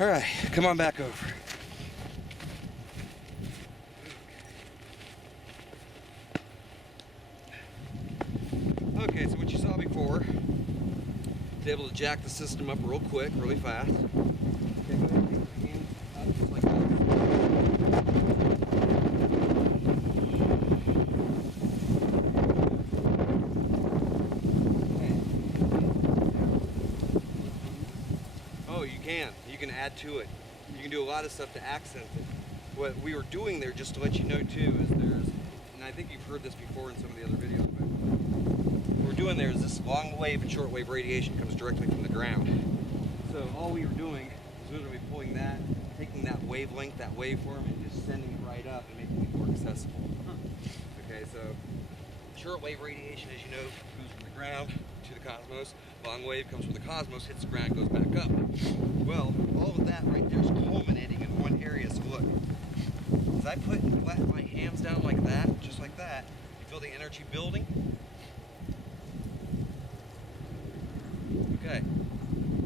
All right, come on back over. Okay, so what you saw before, is able to jack the system up real quick, really fast. Okay, go ahead and take your hands up just like that. Oh, you can. You can add to it. You can do a lot of stuff to accent it. What we were doing there, just to let you know too, is there's, and I think you've heard this before in some of the other videos, but what we're doing there is this long wave and short wave radiation comes directly from the ground. So all we were doing is literally pulling that, taking that wavelength, that waveform, and just sending it right up and making it more accessible. Okay, so short wave radiation, as you know, goes from the ground to the cosmos. Long wave comes from the cosmos, hits the ground, goes back up. Well, all of that right there is culminating in one area. So look, as I put my hands down like that, just like that, you feel the energy building? Okay,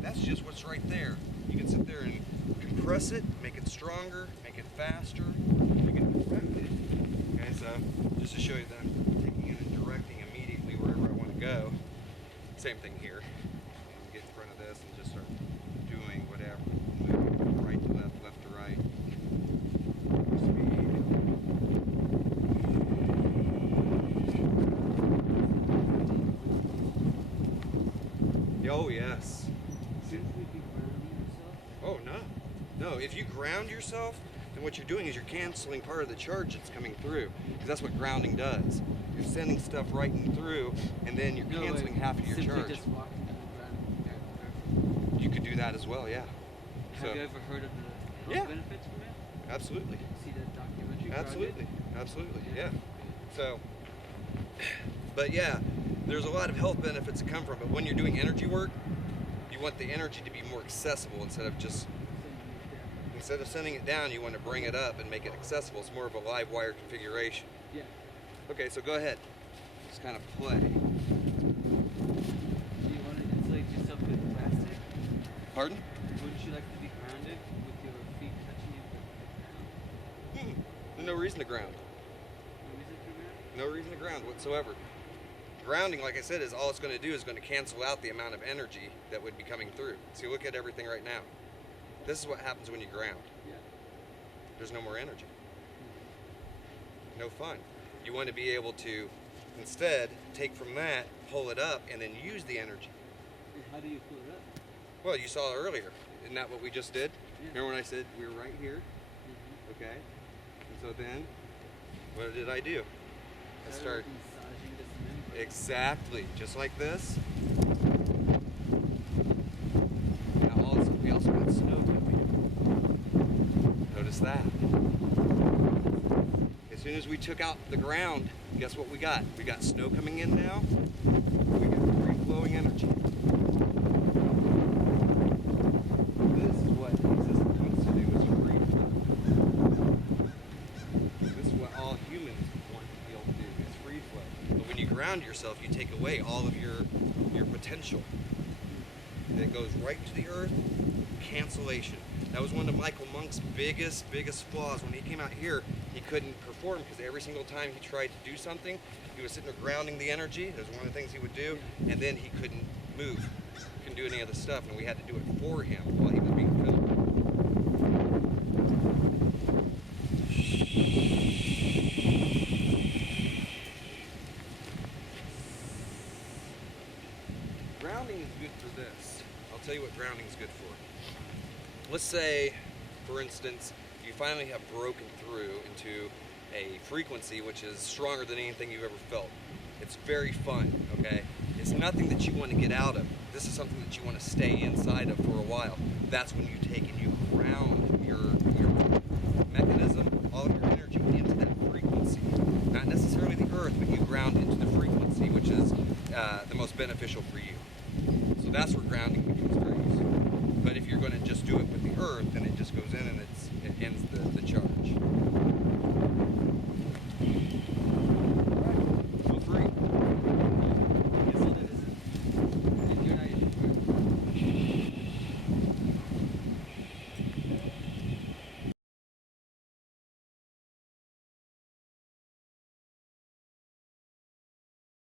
that's just what's right there. You can sit there and compress it, make it stronger, make it faster, make it effective. Okay, so just to show you that I'm taking it and directing immediately wherever I want to go. Same thing here. You get in front of this and just start doing whatever. Move from right to left, left to right. Speed. Oh yes. Oh no. No, if you ground yourself, then what you're doing is you're canceling part of the charge that's coming through. Because that's what grounding does. You're sending stuff right in through, and then you're canceling half of your charge. Just walking on the ground. You could do that as well, yeah. Have you ever heard of the health benefits from it? Absolutely. See the documentary? Absolutely. Absolutely, yeah. So, but yeah, there's a lot of health benefits that come from it. But when you're doing energy work, you want the energy to be more accessible instead of sending it down, you want to bring it up and make it accessible. It's more of a live wire configuration. Yeah. Okay, so go ahead. Just kind of play. Do you want to insulate yourself with plastic? Pardon? Wouldn't you like to be grounded with your feet touching the ground? There's no reason to ground. No reason to ground? No reason to ground whatsoever. Grounding, like I said, is all it's going to do is going to cancel out the amount of energy that would be coming through. So you look at everything right now. This is what happens when you ground. Yeah. There's no more energy. No fun. You want to be able to, instead, take from that, pull it up, and then use the energy. And how do you pull it up? Well, you saw earlier. Isn't that what we just did? Yeah. Remember when I said we were right here? Okay. And so then, what did I do? I started massaging this membrane. Exactly, just like this. Now we also got snow coming. Notice that. As soon as we took out the ground, guess what we got? We got snow coming in now. We got free flowing energy. This is what the system wants to do, is free flow. This is what all humans want to be able to do, is free flow. But when you ground yourself, you take away all of your potential. That goes right to the earth. Cancellation. That was one of Michael Monk's biggest flaws. When he came out here, he couldn't perform because every single time he tried to do something, he was sitting there grounding the energy. That was one of the things he would do, and then he couldn't move, couldn't do any of the stuff, and we had to do it for him while he was being filmed. Grounding is good for this. I'll tell you what grounding is good for. Let's say, for instance, you finally have broken through into a frequency which is stronger than anything you've ever felt. It's very fun, okay? It's nothing that you want to get out of. This is something that you want to stay inside of for a while. That's when you take and you ground your mechanism, all of your energy into that frequency. Not necessarily the earth, but you ground into the frequency, which is the most beneficial for you. So that's where grounding becomes very useful. But if you're going to